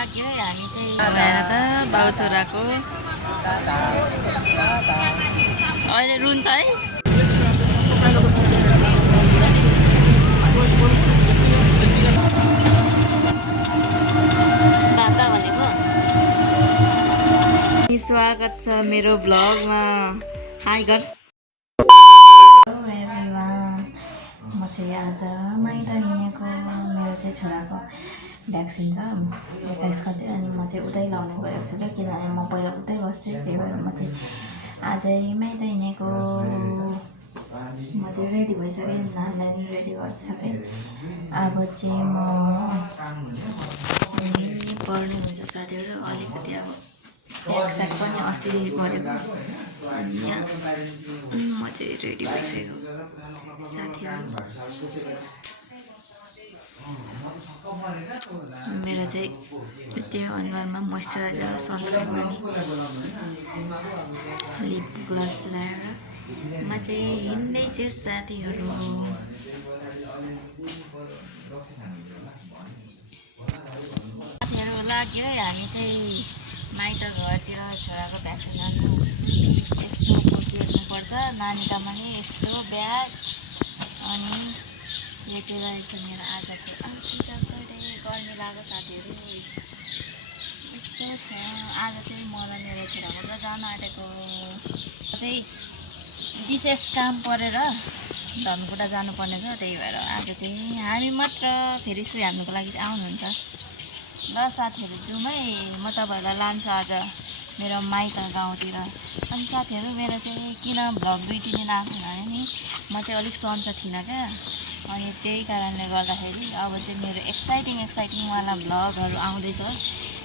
लाग्यो है हामी चाहिँ हेर त बाउ छोराको अहिले रुन्छ है। बाबा भनेको स्वागत छ मेरो ब्लगमा। हाई गर। म चाहिँ आज माइत हिँडेको। मेरो चाहिँ छोराको भ्याक्सिन छ 21 गते अनि म चाहिँ उतै लाउने गरेको छु क्या, किनभने म पहिला उतै बस्थेँ, त्यही भएर म चाहिँ आजै माइत हिँडेको। म चाहिँ रेडी भइसकेँ, नानीलाई रेडी गरिसकेँ। अब चाहिँ म पढ्ने हुन्छ साथीहरू, अलिकति अब एक्सर्साइज पनि अस्तिदेखि गरेको अनि यहाँ म चाहिँ रेडी भइसकेको साथीहरू। मेरो चाहिँ त्यो अनुहारमा मोइस्चराइजर र सनस्क्रिन अनि लिप ग्लस लगाएर म चाहिँ हिँड्दैछु साथीहरू। साथीहरू लाग्यो है हामी चाहिँ माइत घरतिर छोराको भ्याक्सिन हाल्नु। यस्तो बोकिहेर्नुपर्छ, नानीका पनि यस्तो ब्याग अनि यो चाहिँ रहेको छ मेरो आजको बर्थडे। गर्मी लाग्यो साथीहरू, यस्तो छ। आज चाहिँ मलाई मेरो छोराको त जान आँटेको चाहिँ विशेष काम परेर धनकुटा जानुपर्ने छ, त्यही भएर आज चाहिँ हामी मात्र फेरि सुई हाल्नुको लागि आउनुहुन्छ। ल साथीहरू जाउँ है, म तपाईँहरूलाई लान्छु आज मेरो माइत गाउँतिर। अनि साथीहरू मेरो चाहिँ किन भ्लग 2-3 दिन आएको भने नि म चाहिँ अलिक सन्चो थिइनँ क्या, अनि त्यही कारणले गर्दाखेरि अब चाहिँ मेरो एक्साइटिङवाला भ्लगहरू आउँदैछ,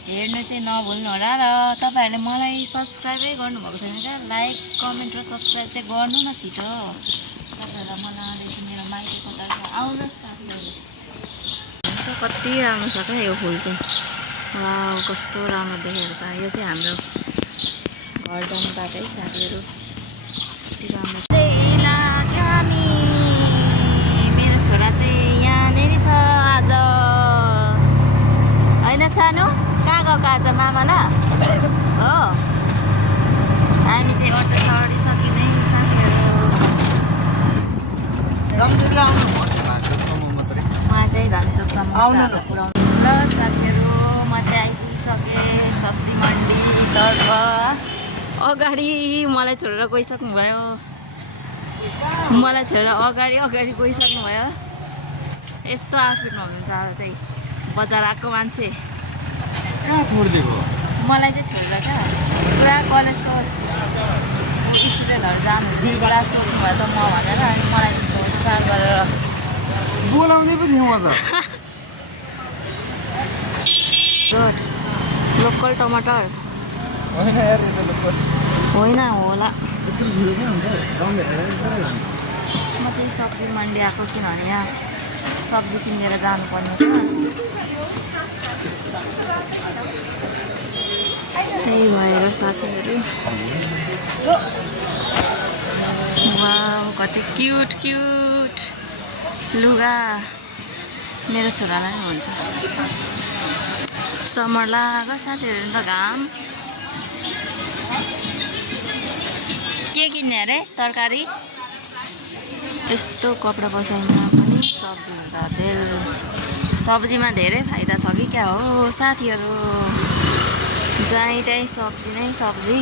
हेर्नु चाहिँ नभुल्नु होला। र तपाईँहरूले मलाई सब्सक्राइबै गर्नुभएको छैन क्या, लाइक कमेन्ट र सब्सक्राइब चाहिँ गर्नु न छिटो। तपाईँहरूलाई म लाँदैछु मेरो माइतको तर्फ, आउनुहोस् साथीहरू। यस्तो कति राम्रो छ क्या यो फुल चाहिँ, वाउ कस्तो राम्रो देखेको छ। यो चाहिँ हाम्रो घर जाने बाटो है साथीहरू, कति राम्रो छ। मेरो छोरा चाहिँ यहाँनिर छ आज, होइन सानो? कहाँ गएको आज मामाला हो? हामी चाहिँ अटो चढिसकिँदै साथीहरू। उहाँ चाहिँ धनसुकसम्म पुऱ्याउनु। ल साथीहरू म चाहिँ आइपुगिसकेँ सब्जी मन्डीतर्फ। अगाडि मलाई छोडेर गइसक्नुभयो, मलाई छोडेर अगाडि गइसक्नुभयो। यस्तो आउटफिटमा हुनुहुन्छ आज चाहिँ बजार आएको मान्छे। कहाँ छोडिदिएको? मलाई चाहिँ छोडेर क्या पुरा कलेजको स्टुडेन्टहरू जानु पुरा सोच्नुभएछ म भनेर, अनि मलाई छाड गरेर बोलाउँदै पो थिएँ म त। लोकल टमाटर होइन यार, यो त लोकल होइन होला। हुन्छ। म चाहिँ सब्जी मन्डी आएको, किनभने यहाँ सब्जी किनेर जानुपर्ने छ, त्यही भएर साथीहरू। वाउ कति क्युट लुगा मेरो छोरालाई पनि हुन्छ। समर लाग्यो साथीहरू, त घाम। के किन्ने अरे तरकारी? यस्तो कपडा पसलमा पनि सब्जी हुन्छ अचेल। सब्जीमा धेरै फाइदा छ कि क्या हो साथीहरू, जहीँ त्यहीँ सब्जी नै सब्जी।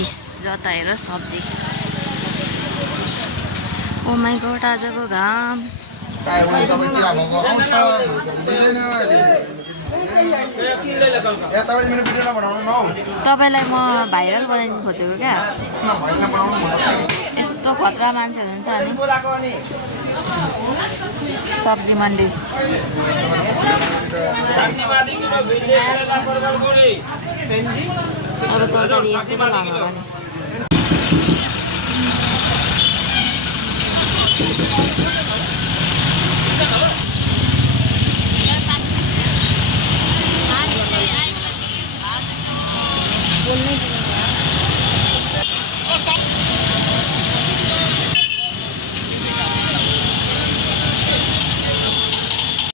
इस जता हेर सब्जी। ओ माई गड आजको घाम। तपाईँलाई म भाइरल बनाइदिनु खोजेको क्या, यस्तो खतरा मान्छे हुनुहुन्छ अनि। सब्जी मन्डी अब तरकारी यस्तै त लानु होला नि।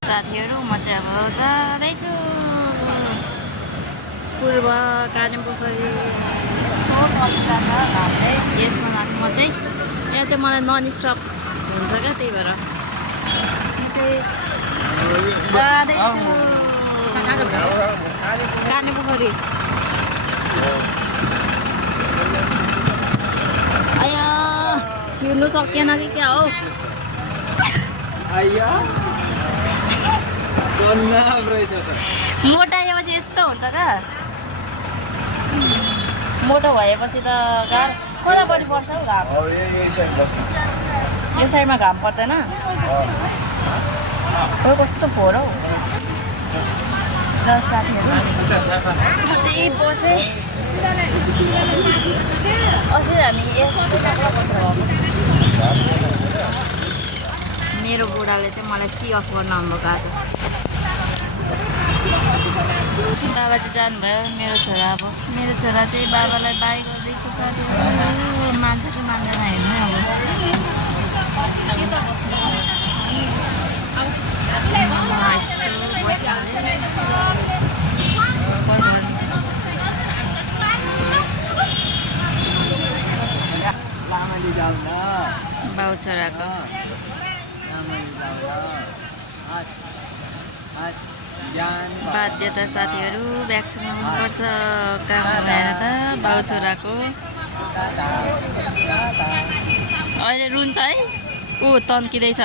साथीहरू म चाहिँ अब जाँदैछु। पूर्व कालिम्पोखरी यसमा लाग्नु म चाहिँ यहाँ चाहिँ मलाई नन स्टप हुन्छ क्या त्यही भएर कालिम्पोखरी आया छिर्नु सकिएन कि क्या हो मोटा आएपछि यस्तो हुन्छ क्या मोटो भएपछि त गाह्रो कतापट्टि पर्छ हौ घाम यो साइडमा घाम पर्दैन खोइ कस्तो फोहोर हौ ल साथीहरू म चाहिँ बसेँ अस्ति हामी मेरो बुढाले चाहिँ मलाई सी अफ गर्न आउनुभएको आज बाबा चाहिँ जानुभयो मेरो छोरा चाहिँ बाबालाई बाई गर्दैछ साथीहरू मान्छ कि मान्दैन हेर्नु बाउ छोराको बाध्यता साथीहरू भ्याक्सिन लाउनुपर्छ काम भएर त बाउ छोराको अहिले रुन्छ है ऊ तन्किँदैछ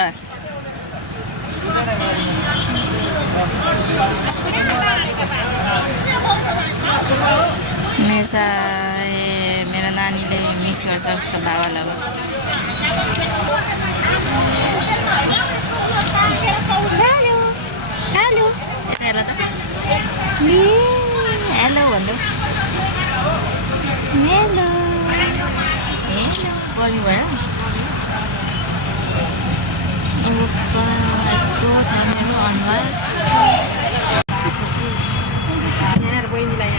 मेरो नानीले मिस गर्छ उसको बाबालाई हेलो हेलो त हेलो भन्नु हेलो गर्मी भयो यस्तो छ मेरो अनुहार बहिनीलाई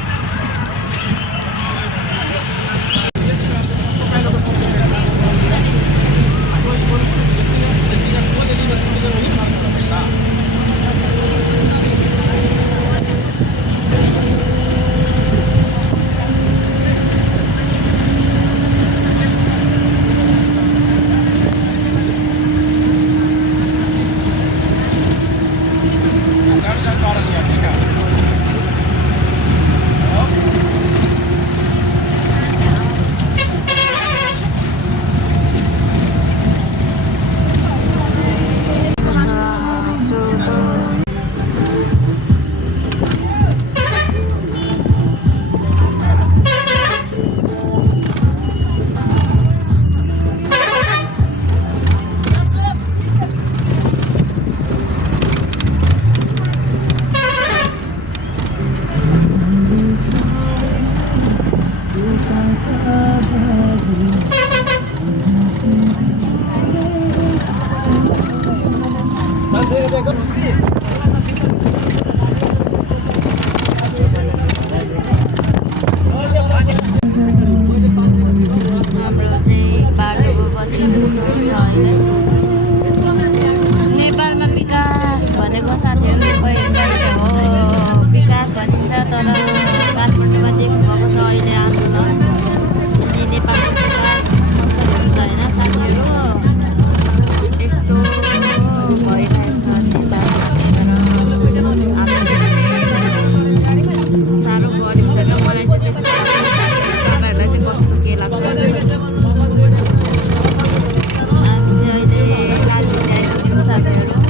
नेपालमा विकास भनेको साथीहरू हो विकास भनिन्छ तर काठमाडौँमा देख्नुभएको छ अहिले आन्दोलन नेपालको विकास कसरी हुन्छ होइन साथीहरू त्यस्तो भइरहेको छ नेपालमा हाम्रो साह्रो गरिब छ क्या मलाई चाहिँ त्यस्तो तपाईँहरूलाई चाहिँ कस्तो के लाग्छ साथीहरू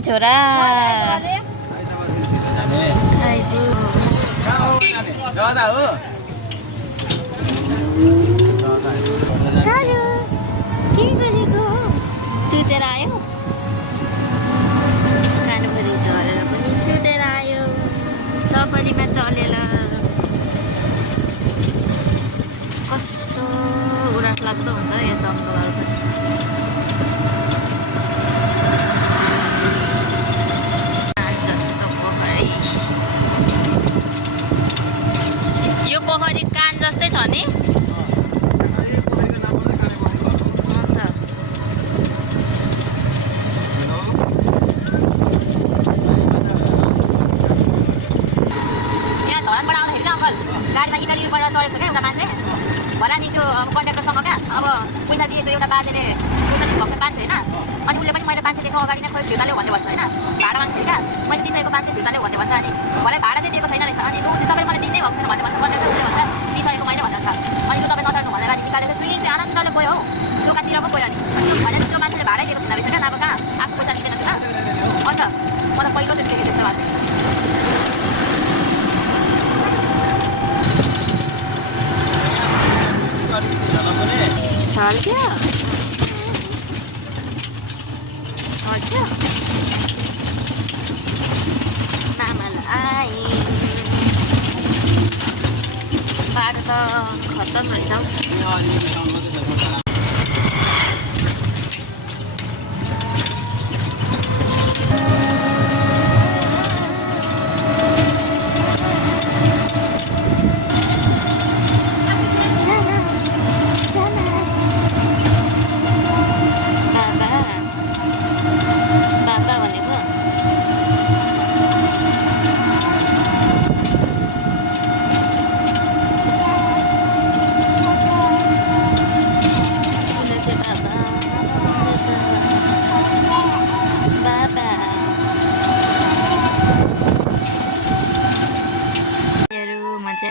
छोरा जाँदा हो के गरेको सुतेर आयो खानुपऱ्यो झरेर पनि सुतेर आयो सफरीमा चलेर कस्तो उराट लाग्दो हुन्छ यो जङ्गलहरू पनि जस्तो पोखरी यो पोखरी कान जस्तै छ नि गाडीमा इटालीबाट चलेको क्या एउटा मान्छे भरा नि त्यो कन्ट्याक्टरसँग क्या अब पैसा दिएको एउटा बाजेले पैसा दिनु भएको मान्छे होइन अनि उसले पनि मैले मान्छे दिएको अगाडि नै खोइ फिर्ता ल्याऊ भन्ने भन्छ होइन भाडा मान्छे क्या मैले दिइसकेको मान्छे फिर्ता ल्याऊ भन्ने भन्छ अनि भरे भाडा चाहिँ दिएको छैन रहेछ अनि ऊ चाहिँ तपाईँ मलाई दिनै भएको छैन भन्ने भन्छ कन्ट्याक्टरले भन्छ दिइसकेको मैले भन्छ अनि लु तपाईँ नचढ्नु भनेर गाडी निकालेर सुई चाहिँ आनन्दले गयो हौ दोकानतिर पो गयो अनि भने त्यो मान्छेले भाडै दिएको छैन रहेछ क्या अब कहाँ आफू पैसा दिँदैन थियो अन्त म त पहिलोचोटि देखेँ त्यस्तो भएको Harga? Harga? Mama lain. बाटो त खत्तम रहेछ हौ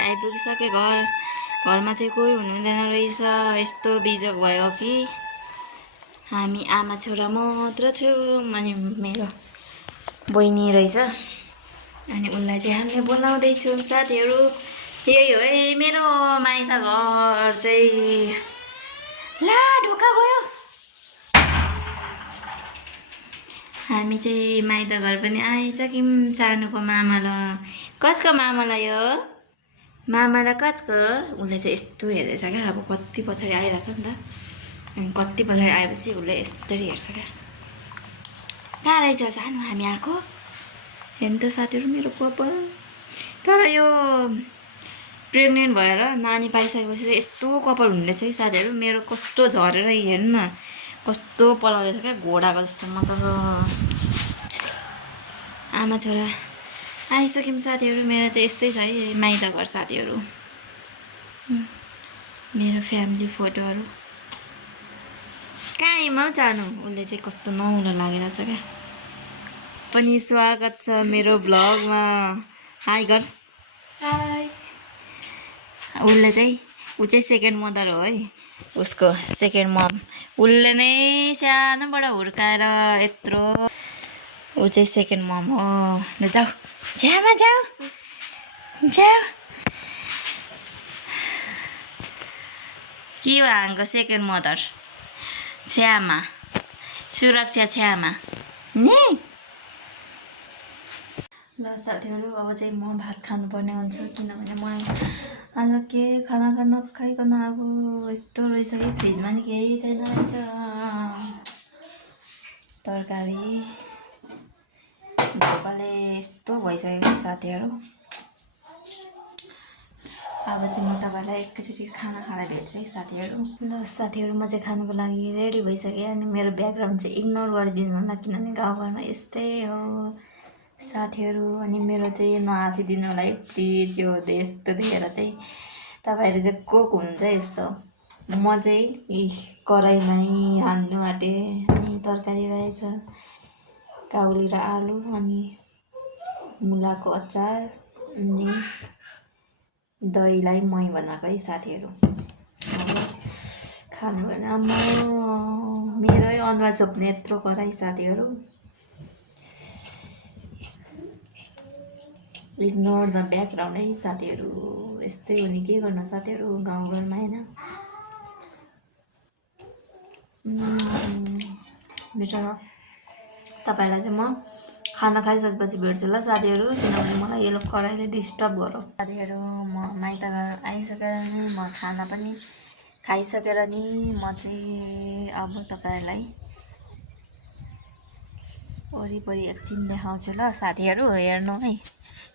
आइपुगिसके घरमा चाहिँ कोही हुनुहुँदैन रहेछ यस्तो बिजोग भयो कि हामी आमा छोरा मात्र छु अनि मेरो बहिनी रहेछ अनि उनलाई चाहिँ हामीले बोलाउँदैछौँ साथीहरू यही हो है मेरो माइत घर चाहिँ ला ढोका गयो हामी चाहिँ माइत घर पनि आइसक्यौँ सानोको मामालाई कसको मामालाई हो मामालाई कसको उसले चाहिँ यस्तो हेर्दैछ क्या अब कति पछाडि आइरहेछ नि त अनि कति पछाडि आएपछि उसले यस्तरी हेर्छ क्या कहाँ रहेछ सानो हामी आएको हेर्नु त साथीहरू मेरो कपाल तर यो प्रेग्नेन्ट भएर नानी पाइसकेपछि चाहिँ यस्तो कपाल हुने रहेछ है साथीहरू मेरो कस्तो झरेर हेर्नु न कस्तो पलाउँदैछ क्या घोडाको जस्तो म त आमा छोरा आइसक्यौँ साथीहरू मेरो चाहिँ यस्तै छ है माइत घर साथीहरू मेरो फ्यामिली फोटोहरू कहीँमा जानु उसले चाहिँ कस्तो नहुन लागेर छ क्या पनि स्वागत छ मेरो ब्लगमा हाई गर हाई उसले चाहिँ ऊ चाहिँ सेकेन्ड मदर हो है उसको सेकेन्ड मम उसले नै सानोबाट हुर्काएर यत्रो ऊ चाहिँ सेकेन्ड मम हो ल जाऊ झ्यामा जाऊ जाऊ के हो हाम्रो सेकेन्ड मदर छ्यामा सुरक्षा छ्यामा नि ल साथीहरू अब चाहिँ म भात खानुपर्ने हुन्छ किनभने म आज के खाना नखाइकन अब यस्तो रहेछ कि फ्रिजमा नि केही छैन रहेछ तरकारी भोकले यस्तो भइसकेको छ साथीहरू अब चाहिँ म तपाईँलाई एकैचोटि खाना खाँदा भेट्छु है साथीहरू ल साथीहरू म चाहिँ खानुको लागि रेडी भइसकेँ अनि मेरो ब्याकग्राउन्ड चाहिँ इग्नोर गरिदिनु होला किनभने गाउँघरमा यस्तै हो साथीहरू अनि मेरो चाहिँ नहाँसिदिनु होला है प्लिज यो यस्तो देखेर चाहिँ तपाईँहरू चाहिँ कुक हुन्छ यस्तो म चाहिँ कराईमै हान्नु आँटेँ अनि तरकारी रहेछ काउली र आलु अनि मुलाको अचार अनि दहीलाई मही बनाएको है साथीहरू खानु भएन म मेरै अनुहार छोप्ने यत्रो कराई साथीहरू इग्नोर द ब्याकग्राउन्ड है साथीहरू। यस्तै हो नि, के गर्नु साथीहरू, गाउँघरमा होइन। मिठो छ। तपाईँहरूलाई चाहिँ म खाना खाइसकेपछि भेट्छु ल साथीहरू, किनभने मलाई यो कराईले डिस्टर्ब गरौँ। साथीहरू म माइत घर आइसकेर नि म खाना पनि खाइसकेर नि म चाहिँ अब तपाईँहरूलाई वरिपरि एकछिन देखाउँछु ल साथीहरू। हेर्नु है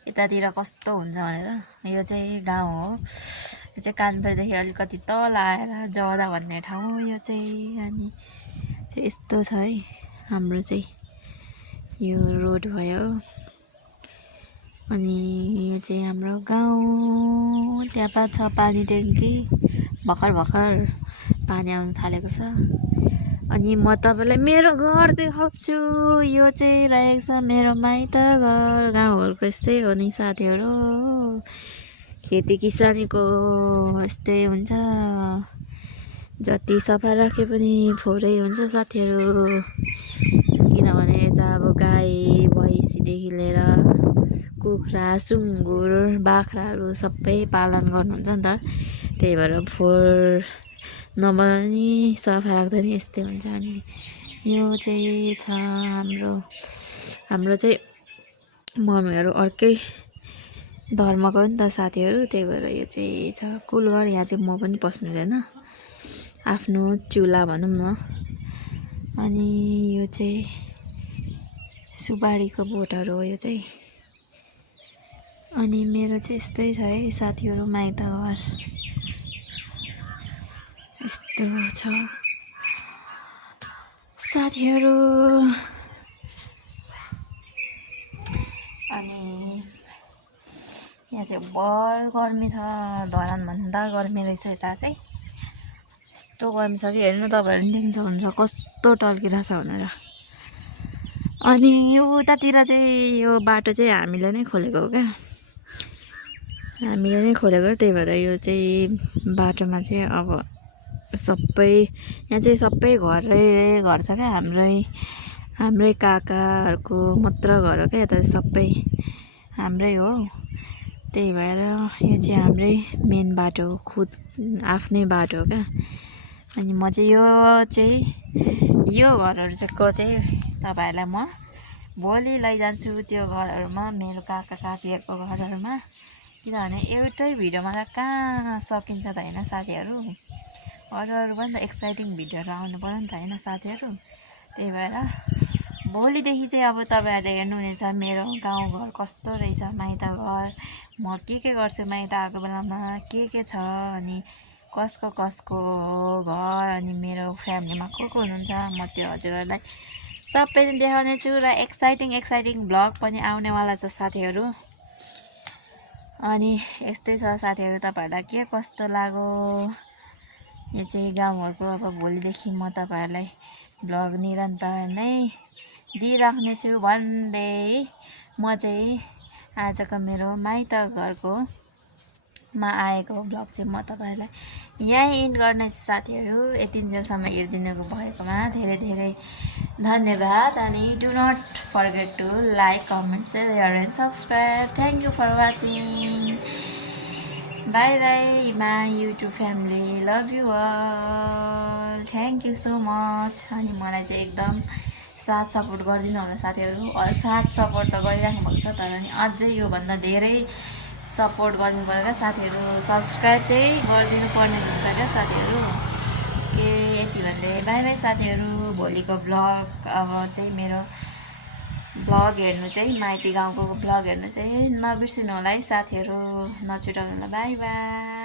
यतातिर कस्तो हुन्छ भनेर। यो चाहिँ गाउँ हो, यो चाहिँ कानपुरदेखि अलिकति तल आएर जदा भन्ने ठाउँ हो यो चाहिँ। अनि चाहिँ यस्तो छ है हाम्रो चाहिँ यो रोड भयो। अनि यो चाहिँ हाम्रो गाउँ। त्यहाँ छ पानी ट्याङ्की, भर्खर भर्खर पानी आउनु थालेको छ। अनि म तपाईँलाई मेरो घर देखाउँछु। यो चाहिँ रहेको छ मेरो माइत घर। गाउँघरको यस्तै हो नि साथीहरू, खेती किसानीको यस्तै हुन्छ। जति सफा राखे पनि फोहोरै हुन्छ साथीहरू, किनभने यता अब गाई भैँसीदेखि लिएर कुखुरा सुँगुर बाख्राहरू सबै पालन गर्नुहुन्छ नि त। त्यही भएर फोहोर नबनाउने सफा राख्दा नि यस्तै हुन्छ। अनि यो चाहिँ छ हाम्रो चाहिँ मम्मीहरू अर्कै धर्मको नि त साथीहरू। त्यही भएर यो चाहिँ छ कुलघर। यहाँ चाहिँ म पनि पस्नु हुँदैन, आफ्नो चुला भनौँ न। अनि यो चाहिँ सुपारीको बोटहरू हो यो चाहिँ। अनि मेरो चाहिँ यस्तै छ है साथीहरू, माइत घर यस्तो छ साथीहरू। अनि यहाँ चाहिँ बल गर्मी छ, धरानभन्दा गर्मी रहेछ यता चाहिँ। यस्तो गर्मी छ कि हेर्नु तपाईँहरू पनि देख्न सक्नुहुन्छ कस्तो टल्किरहेछ भनेर। अनि उतातिर चाहिँ यो बाटो चाहिँ हामीले नै खोलेको हो क्या, हामीले नै खोलेको। त्यही भएर यो चाहिँ बाटोमा चाहिँ अब सबै यहाँ चाहिँ सबै घर छ क्या। हाम्रै काकाहरूको मात्र घर हो क्या यता सबै हाम्रै हो। त्यही भएर यो चाहिँ हाम्रै मेन बाटो, खुद आफ्नै बाटो हो क्या। अनि म चाहिँ यो घरहरूको चाहिँ तपाईँहरूलाई म भोलि लैजान्छु त्यो घरहरूमा, मेरो काका काकीहरूको घरहरूमा। किनभने एउटै भिडियोमा त कहाँ सकिन्छ त होइन साथीहरू। अरू पनि त एक्साइटिङ भिडियोहरू आउनु पऱ्यो नि त होइन साथीहरू। त्यही भएर भोलिदेखि चाहिँ अब तपाईँहरूले हेर्नुहुनेछ मेरो गाउँघर कस्तो रहेछ, माइत घर। म के गर्छु माइत आएको बेलामा, के छ, अनि कसको घर, अनि मेरो फ्यामिलीमा को हुनुहुन्छ, म त्यो हजुरहरूलाई सबै देखाउने छु। र एक्साइटिङ भ्लग पनि आउनेवाला छ साथीहरू। अनि यस्तै छ साथीहरू, तपाईँहरूलाई के कस्तो लाग्यो यो चाहिँ गाउँघरको। अब भोलिदेखि म तपाईँहरूलाई भ्लग निरन्तर नै दिइराख्नेछु भन्दै म चाहिँ आजको मेरो माइत घरको मा आएको भ्लग चाहिँ म तपाईँहरूलाई यहीँ इन्ड गर्ने साथीहरू। यतिन्जेलसम्म हेरिदिनु भएकोमा धेरै धेरै धन्यवाद। अनि do not forget to like, comment, share and subscribe. Thank you for watching. Bye bye my YouTube family, love you all, thank you so much. अनि मलाई चाहिँ एकदम साथ सपोर्ट गरिदिनु होला साथीहरू। साथ सपोर्ट त गरिराख्नु भएको छ, तर नि अझै योभन्दा धेरै सपोर्ट गर्नु पऱ्यो क्या साथीहरू। सब्सक्राइब चाहिँ गरिदिनु पर्ने हुन्छ क्या साथीहरू। यति भन्दै बाई बाई साथीहरू। भोलिको भ्लग अब चाहिँ मेरो भ्लग हेर्नु चाहिँ, माइती गाउँको भ्लग हेर्नु चाहिँ नबिर्सिनु होला है साथीहरू, नछुटाउनु होला। By by.